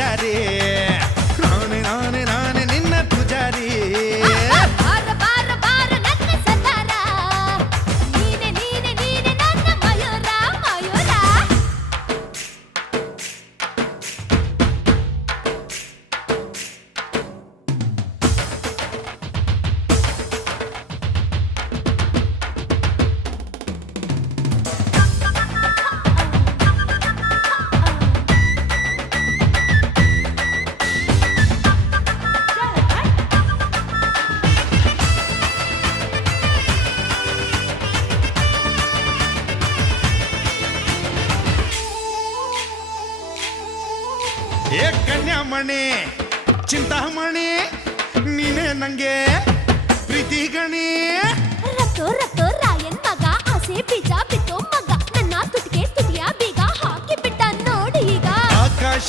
ಪೂಜಾರಿ ನಾನೇ ನಾನೇ ನಾನೇ ನಿನ್ನ ಪೂಜಾರಿ ಬಾರ ಬಾರ ಬಾರ ನನ್ನ ಸತಾರ ನೀನೆ ನೀನೆ ನೀನೆ ನನ್ನ ಮಯೂರ ಮಯೂರ ಏ ಕನ್ಯಾಮಣಿ ಚಿಂತಾಮಣಿ ನೀನೇ ನಂಗೆ ಪ್ರೀತಿ ಗಣಿ ರಕ್ಕೋ ರಕ್ಕೋ ರಾಯನ್ ಮಗ ಆಸೆ ಬೀಜ ಬಿತ್ತೋ ಮಗ ನನ್ನ ತುಟಿಗೆ ತುಟಿಯ ಬೀಗ ಹಾಕಿ ಬಿಟ್ಟ ನೋಡಿ ಈಗ ಆಕಾಶ